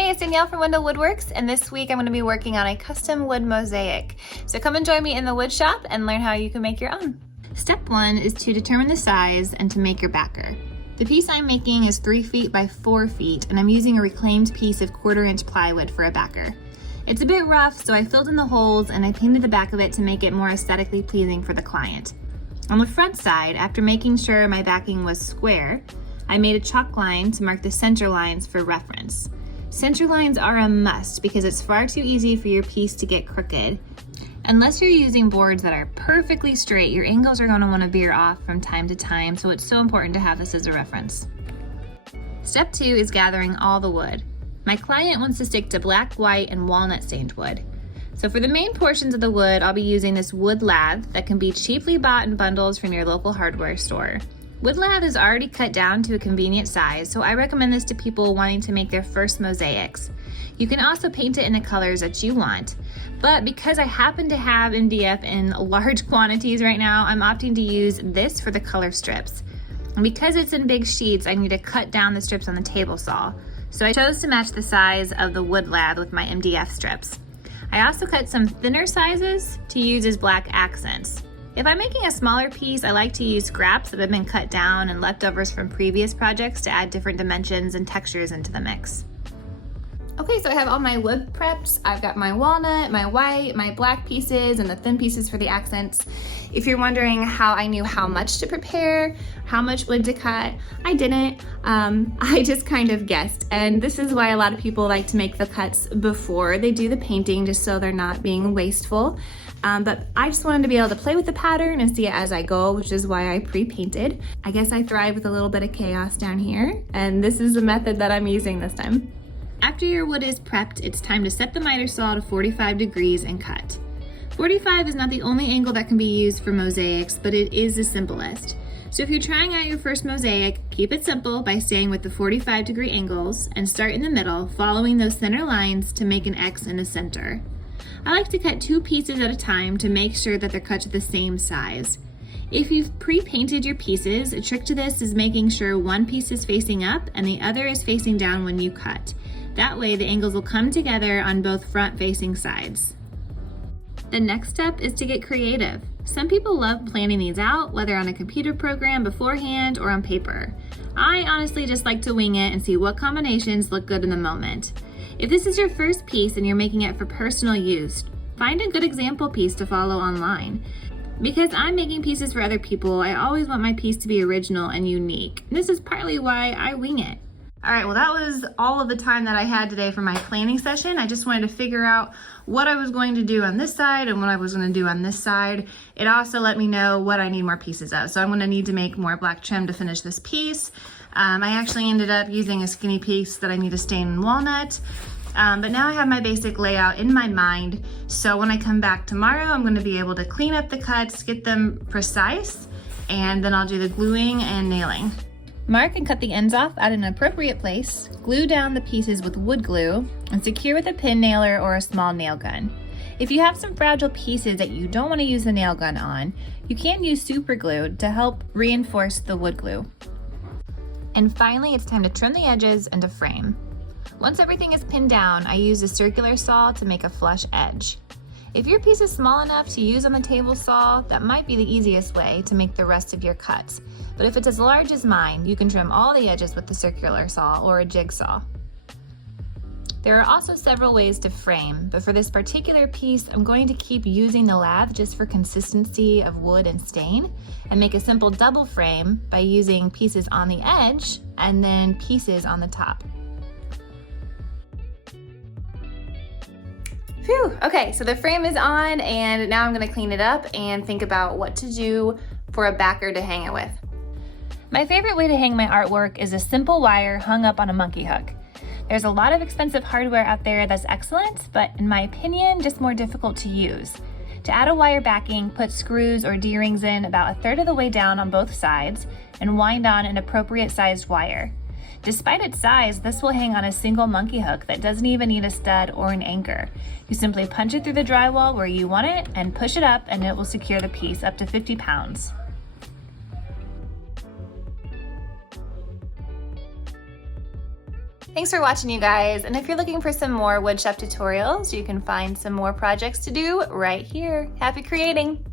Hey, it's Danielle from Wendell Woodworks, and this week I'm going to be working on a custom wood mosaic. So come and join me in the wood shop and learn how you can make your own. Step 1 is to determine the size and to make your backer. The piece I'm making is 3 feet by 4 feet, and I'm using a reclaimed piece of 1/4 inch plywood for a backer. It's a bit rough, so I filled in the holes and I painted the back of it to make it more aesthetically pleasing for the client. On the front side, after making sure my backing was square, I made a chalk line to mark the center lines for reference. Center lines are a must because it's far too easy for your piece to get crooked. Unless you're using boards that are perfectly straight, your angles are going to want to veer off from time to time, so it's so important to have this as a reference. Step 2 is gathering all the wood. My client wants to stick to black, white, and walnut stained wood. So for the main portions of the wood, I'll be using this wood lath that can be cheaply bought in bundles from your local hardware store. Wood lath is already cut down to a convenient size, so I recommend this to people wanting to make their first mosaics. You can also paint it in the colors that you want, but because I happen to have MDF in large quantities right now, I'm opting to use this for the color strips. And because it's in big sheets, I need to cut down the strips on the table saw. So I chose to match the size of the wood lath with my MDF strips. I also cut some thinner sizes to use as black accents. If I'm making a smaller piece, I like to use scraps that have been cut down and leftovers from previous projects to add different dimensions and textures into the mix. Okay, so I have all my wood prepped. I've got my walnut, my white, my black pieces, and the thin pieces for the accents. If you're wondering how I knew how much to prepare, how much wood to cut, I didn't. I just kind of guessed. And this is why a lot of people like to make the cuts before they do the painting, just so they're not being wasteful. But I just wanted to be able to play with the pattern and see it as I go, which is why I pre-painted. I guess I thrive with a little bit of chaos down here, and this is the method that I'm using this time. After your wood is prepped, it's time to set the miter saw to 45 degrees and cut. 45 is not the only angle that can be used for mosaics, but it is the simplest. So if you're trying out your first mosaic, keep it simple by staying with the 45-degree angles and start in the middle, following those center lines to make an X in the center. I like to cut 2 pieces at a time to make sure that they're cut to the same size. If you've pre-painted your pieces, a trick to this is making sure one piece is facing up and the other is facing down when you cut. That way the angles will come together on both front-facing sides. The next step is to get creative. Some people love planning these out, whether on a computer program beforehand or on paper. I honestly just like to wing it and see what combinations look good in the moment. If this is your first piece and you're making it for personal use, find a good example piece to follow online. Because I'm making pieces for other people, I always want my piece to be original and unique. And this is partly why I wing it. All right, well that was all of the time that I had today for my planning session. I just wanted to figure out what I was going to do on this side and what I was going to do on this side. It also let me know what I need more pieces of. So I'm going to need to make more black trim to finish this piece. I actually ended up using a skinny piece that I need to stain in walnut. But now I have my basic layout in my mind. So when I come back tomorrow, I'm going to be able to clean up the cuts, get them precise, and then I'll do the gluing and nailing. Mark and cut the ends off at an appropriate place, glue down the pieces with wood glue, and secure with a pin nailer or a small nail gun. If you have some fragile pieces that you don't want to use the nail gun on, you can use super glue to help reinforce the wood glue. And finally, it's time to trim the edges and to frame. Once everything is pinned down, I use a circular saw to make a flush edge. If your piece is small enough to use on the table saw, that might be the easiest way to make the rest of your cuts. But if it's as large as mine, you can trim all the edges with the circular saw or a jigsaw. There are also several ways to frame, but for this particular piece, I'm going to keep using the lath just for consistency of wood and stain, and make a simple double frame by using pieces on the edge and then pieces on the top. Phew, okay, so the frame is on and now I'm gonna clean it up and think about what to do for a backer to hang it with. My favorite way to hang my artwork is a simple wire hung up on a monkey hook. There's a lot of expensive hardware out there that's excellent, but in my opinion, just more difficult to use. To add a wire backing, put screws or D-rings in about 1/3 of the way down on both sides and wind on an appropriate sized wire. Despite its size, this will hang on a single monkey hook that doesn't even need a stud or an anchor. You simply punch it through the drywall where you want it and push it up and it will secure the piece up to 50 pounds. Thanks for watching, you guys. And if you're looking for some more woodshop tutorials, you can find some more projects to do right here. Happy creating!